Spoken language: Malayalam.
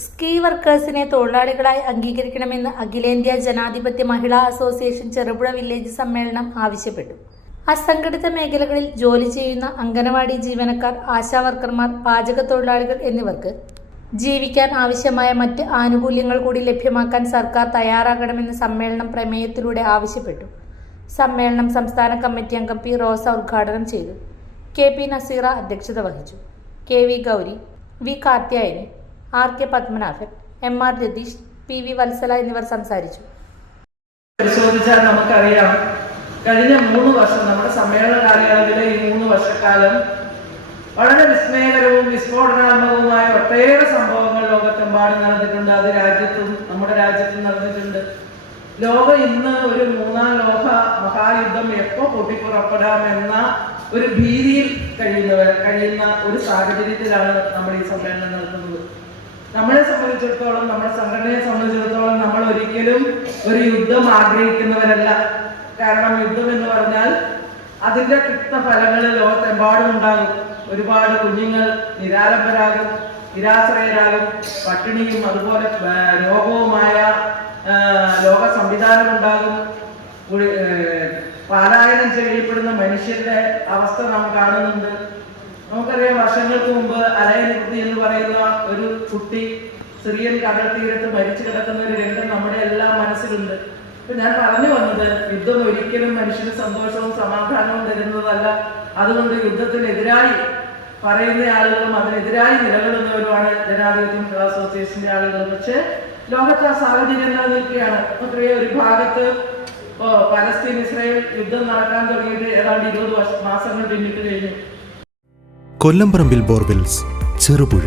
സ്കീ വർക്കേഴ്സിനെ തൊഴിലാളികളായി അംഗീകരിക്കണമെന്ന് അഖിലേന്ത്യാ ജനാധിപത്യ മഹിളാ അസോസിയേഷൻ ചെറുപുഴ വില്ലേജ് സമ്മേളനം ആവശ്യപ്പെട്ടു. അസംഘടിത മേഖലകളിൽ ജോലി ചെയ്യുന്ന അംഗനവാടി ജീവനക്കാർ ആശാവർക്കർമാർ പാചക തൊഴിലാളികൾ എന്നിവർക്ക് ജീവിക്കാൻ ആവശ്യമായ മറ്റ് ആനുകൂല്യങ്ങൾ കൂടി ലഭ്യമാക്കാൻ സർക്കാർ തയ്യാറാകണമെന്ന് സമ്മേളനം പ്രമേയത്തിലൂടെ ആവശ്യപ്പെട്ടു. സമ്മേളനം സംസ്ഥാന കമ്മിറ്റി അംഗം പി റോസ ഉദ്ഘാടനം ചെയ്തു. കെ പി നസീറ അധ്യക്ഷത വഹിച്ചു. K V Gowri V Karthyayani R K Padmanabhan M R Ratheesh P V Vatsala എന്നിവർ സംസാരിച്ചു. പരിശോധിച്ചാൽ നമുക്കറിയാം കഴിഞ്ഞ മൂന്ന് വർഷം നമ്മുടെ സമ്മേളന കാലയളവിലെ ഈ മൂന്ന് വർഷക്കാലം വളരെ വിസ്മയകരവും വിസ്ഫോടനാത്മകവുമായ ഒട്ടേറെ സംഭവങ്ങൾ ലോകത്തെമ്പാടും നടന്നിട്ടുണ്ട്. അത് രാജ്യത്തും നമ്മുടെ രാജ്യത്തും നടന്നിട്ടുണ്ട്. ലോകം ഇന്ന് ഒരു മൂന്നാം ലോക മഹായുദ്ധം എപ്പോ പൊട്ടിപ്പുറപ്പെടാം എന്ന ഒരു ഭീതിയിൽ കഴിയുന്നവർ കഴിയുന്ന ഒരു സാഹചര്യത്തിലാണ് നമ്മൾ ഈ സമ്മേളനം നടത്തുന്നത്. സംബന്ധിച്ചിടത്തോളം നമ്മുടെ സംഘടനയെ സംബന്ധിച്ചിടത്തോളം നമ്മൾ ഒരിക്കലും ഒരു യുദ്ധം ആഗ്രഹിക്കുന്നവരല്ല. കാരണം യുദ്ധം എന്ന് പറഞ്ഞാൽ അതിന്റെ തിക്ത ഫലങ്ങൾ ലോകത്തെമ്പാടും ഉണ്ടാകും. ഒരുപാട് കുഞ്ഞുങ്ങൾ നിരാലംബരാകും നിരാശ്രയരാകും പട്ടിണിയും അതുപോലെ രോഗവുമായ ലോക സംവിധാനം ഉണ്ടാകും. പാലായനം ചെയ്യപ്പെടുന്ന മനുഷ്യരുടെ അവസ്ഥ നാം കാണുന്നുണ്ട്. നമുക്കറിയാം വർഷങ്ങൾക്ക് മുമ്പ് അലയനിർത്തി എന്ന് പറയുന്ന ഒരു കുട്ടി സിറിയൻ കടൽ തീരത്ത് മരിച്ചു കിടക്കുന്ന ഒരു രംഗം നമ്മുടെ എല്ലാ മനസ്സിലുണ്ട്. ഞാൻ പറഞ്ഞു വന്നത് യുദ്ധം ഒരിക്കലും മനുഷ്യന് സന്തോഷവും സമാധാനവും തരുന്നതല്ല. അതുകൊണ്ട് യുദ്ധത്തിനെതിരായി പറയുന്ന ആളുകളും അതിനെതിരായി നിലകൊള്ളുന്നവരുമാണ് ജനാധിപത്യ അസോസിയേഷന്റെ ആളുകൾ പക്ഷെ ലോകത്തെ ആ സാഹചര്യം നിലനിൽക്കുകയാണ്. ഒരു ഭാഗത്ത് പലസ്തീൻ ഇസ്രായേൽ യുദ്ധം നടക്കാൻ തുടങ്ങിയിട്ട് ഏതാണ്ട് ഇരുപത് വർഷം മാസങ്ങൾ പിന്നിട്ട് കഴിഞ്ഞു. കൊല്ലംപറമ്പിൽ ബോർവെൽസ് ചെറുപുഴ.